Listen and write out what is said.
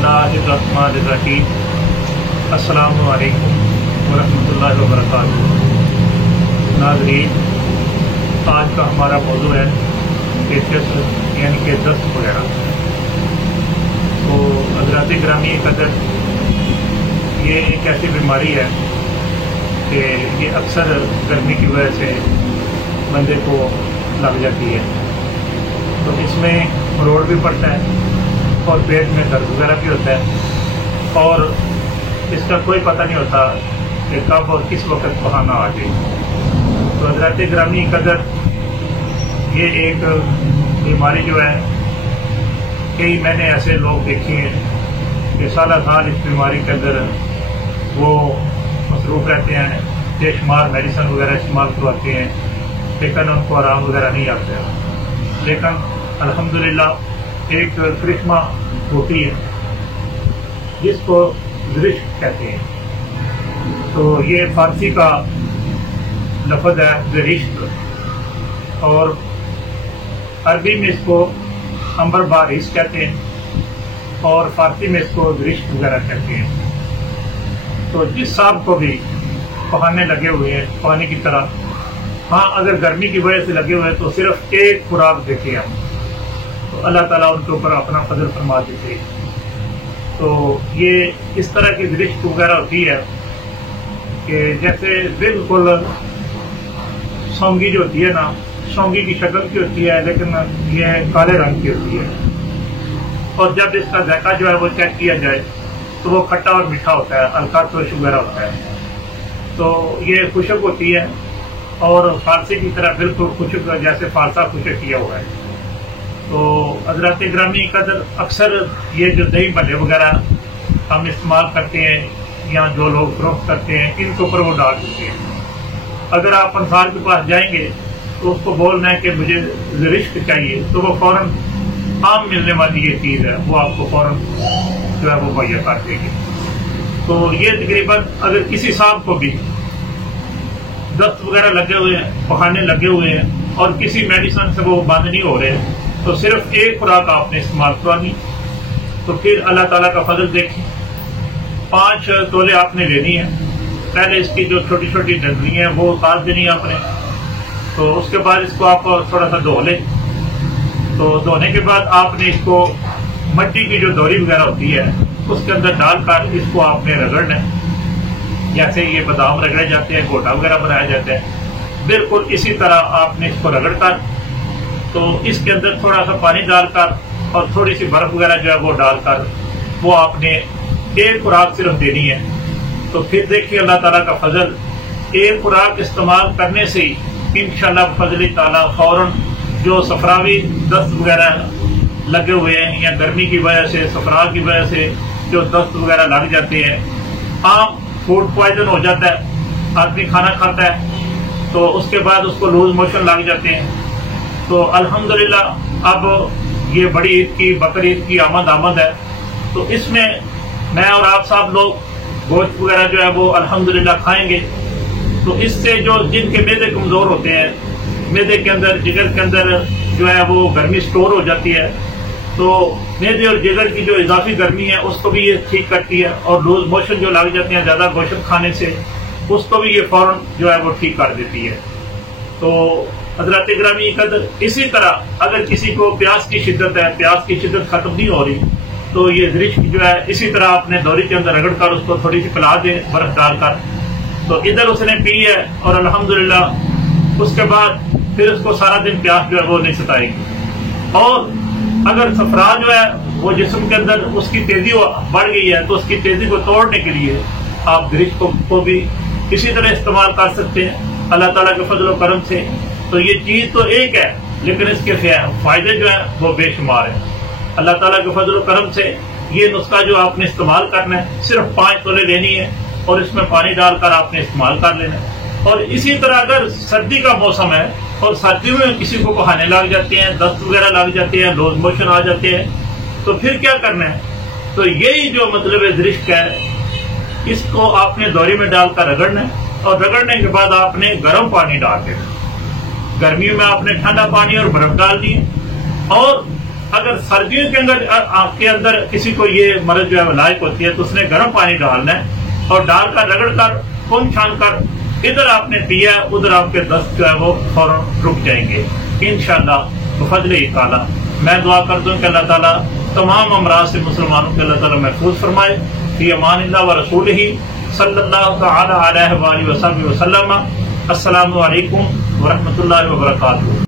बिस्मिल्लाहिर्रहमानिर्रहीम। अस्सलामु अलैकुम वरहमतुल्लाहि वबरकातुहू। नाज़रीन, आज का हमारा मौजू है कैफियत यानी कि दस्त वगैरह। तो हज़रात गिरामी कदर, ये एक ऐसी बीमारी है कि ये अक्सर गर्मी की वजह से बंदे को लग जाती है। तो इसमें मरोड़ भी पड़ता है और पेट में दर्द वगैरह भी होता है और इसका कोई पता नहीं होता कि कब और किस वक्त बहाना आ जाए। तो हज़रात गिरामी कदर, ये एक बीमारी जो है, कई मैंने ऐसे लोग देखे हैं कि साल साल इस बीमारी के अंदर वो मसरूफ़ रहते हैं, बेशुमार मेडिसिन वगैरह इस्तेमाल करवाते हैं, लेकिन उनको आराम वगैरह नहीं आता है। लेकिन अल्हम्दुलिल्लाह एक करिश्मा होती है जिसको ज़रिश्क कहते हैं। तो ये फारसी का लफ्ज़ है ज़रिश्क, और अरबी में इसको अंबर बारिश कहते हैं और फारसी में इसको ज़रिश्क वगैरह कहते हैं। तो जिस सांप को भी पहाने लगे हुए हैं पानी की तरह, हाँ अगर गर्मी की वजह से लगे हुए हैं तो सिर्फ एक खुराक देखे हम, तो अल्लाह ताला उनके ऊपर अपना फजल फरमा देते। तो ये इस तरह की ज़रिश्क वगैरह होती है कि जैसे बिल्कुल सौंगी जो होती है ना, सौंगी की शक्ल की होती है, लेकिन ये काले रंग की होती है। और जब इसका जायका जो है वो चेक किया जाए तो वो खट्टा और मीठा होता है, हल्का तुरश वगैरह होता है। तो ये खुशक होती है और फारसी की तरह बिल्कुल खुशक, जैसे फारसा खुशक किया हुआ है। तो हज़रात गिरामी कदर, अक्सर ये जो दही भल्ले वगैरह हम इस्तेमाल करते हैं या जो लोग फरोख्त करते हैं, इनके ऊपर वो डाल देते हैं। अगर आप अंसार के पास जाएंगे तो उसको बोलना है कि मुझे ज़रिश्क चाहिए, तो वो फौरन आम मिलने वाली ये चीज़ है, वो आपको फौरन जो है वो मुहैया कर देगी। तो ये तकरीबन अगर किसी सांप को भी दस्त वगैरह लगे हुए हैं, पखाने लगे हुए हैं और किसी मेडिसिन से वो बंद नहीं हो रहे हैं, तो सिर्फ एक खुराक आपने इस्तेमाल करवानी। तो फिर अल्लाह ताला का फजल देखें। 5 तोले आपने लेनी है। पहले इसकी जो छोटी छोटी डंडलियां हैं वो उतार देनी है आपने। तो उसके बाद इसको आप थोड़ा सा धो लें। तो धोने के बाद आपने इसको मट्टी की जो दोरी वगैरह होती है उसके अंदर डालकर इसको आपने रगड़ना है। जैसे ये बादाम रगड़े जाते हैं, गोटा वगैरह बनाया जाता है, बिल्कुल इसी तरह आपने इसको रगड़ कर, तो इसके अंदर थोड़ा सा पानी डालकर और थोड़ी सी बर्फ वगैरह जो है वो डालकर वो आपने एक खुराक सिर्फ देनी है। तो फिर देखिए अल्लाह ताला का फजल, एक खुराक इस्तेमाल करने से ही इंशाअल्लाह फजल ताला फौरन जो सफरावी दस्त वगैरह लगे हुए हैं या गर्मी की वजह से, सफरा की वजह से जो दस्त वगैरह लग जाते हैं, आम फूड पॉइजन हो जाता है, आदमी खाना खाता है तो उसके बाद उसको लूज मोशन लग जाते हैं। तो अल्हम्दुलिल्लाह अब ये बड़ी ईद की, बकर ईद की आमद है, तो इसमें मैं और आप सब लोग गोश्त वगैरह जो है वो अल्हम्दुलिल्लाह खाएंगे। तो इससे जो जिनके मैदे कमजोर होते हैं, मैदे के अंदर, जिगर के अंदर जो है वो गर्मी स्टोर हो जाती है, तो मैदे और जिगर की जो इजाफी गर्मी है उसको भी ये ठीक करती है, और लूज मोशन जो लग जाते हैं ज्यादा गोश्त खाने से, उसको भी ये फौरन जो है वो ठीक कर देती है। तो हज़रात गिरामी कदर, इसी तरह अगर किसी को प्यास की शिद्दत है, प्यास की शिद्दत खत्म नहीं हो रही, तो ये ज़रिश्क जो है इसी तरह अपने दौरी के अंदर रगड़ कर उसको थोड़ी सी पिला दे बर्फ डालकर। तो इधर उसने पी है और अल्हम्दुलिल्लाह उसके बाद फिर उसको सारा दिन प्यास जो है वो नहीं सताएगी। और अगर सफरा जो है वो जिस्म के अंदर उसकी तेजी बढ़ गई है, तो उसकी तेजी को तोड़ने के लिए आप ज़रिश्क को भी इसी तरह इस्तेमाल कर सकते हैं अल्लाह ताला के फजल करम से। तो ये चीज तो एक है, लेकिन इसके फायदे जो है वो बेशुमार है। अल्लाह ताला के फजल करम से ये नुस्खा जो आपने इस्तेमाल करना है, सिर्फ 5 तोले लेनी है और इसमें पानी डालकर आपने इस्तेमाल कर लेना है। और इसी तरह अगर सर्दी का मौसम है और सर्दी में किसी को बहाने लग जाते हैं, दस्त वगैरह लग जाते हैं, लूज मोशन आ जाते हैं, तो फिर क्या करना है? तो यही जो मतलब ज़रिश्क है, इसको आपने दौरी में डालकर रगड़ना है और रगड़ने के बाद आपने गर्म पानी डाल देना। गर्मियों में आपने ठंडा पानी और बर्फ डाल दी और اگر سردیوں کے اندر کسی کو یہ مرض جو ہے لاحق ہوتی ہے تو اس نے گرم پانی ڈالنا ہے اور ڈال کر رگڑ کر خون چھان کر ادھر آپ نے پیا ادھر آپ کے دست جو ہے وہ فوراً رک جائیں گے انشاءاللہ بفضل تعالیٰ۔ میں دعا کرتا ہوں کہ اللہ تعالیٰ تمام امراض سے مسلمانوں کے اللہ تعالیٰ محفوظ فرمائے۔ فی امان اللہ و رسولہ صلی اللہ تعالی علیہ وآلہ وسلم۔ السلام علیکم ورحمۃ اللہ وبرکاتہ۔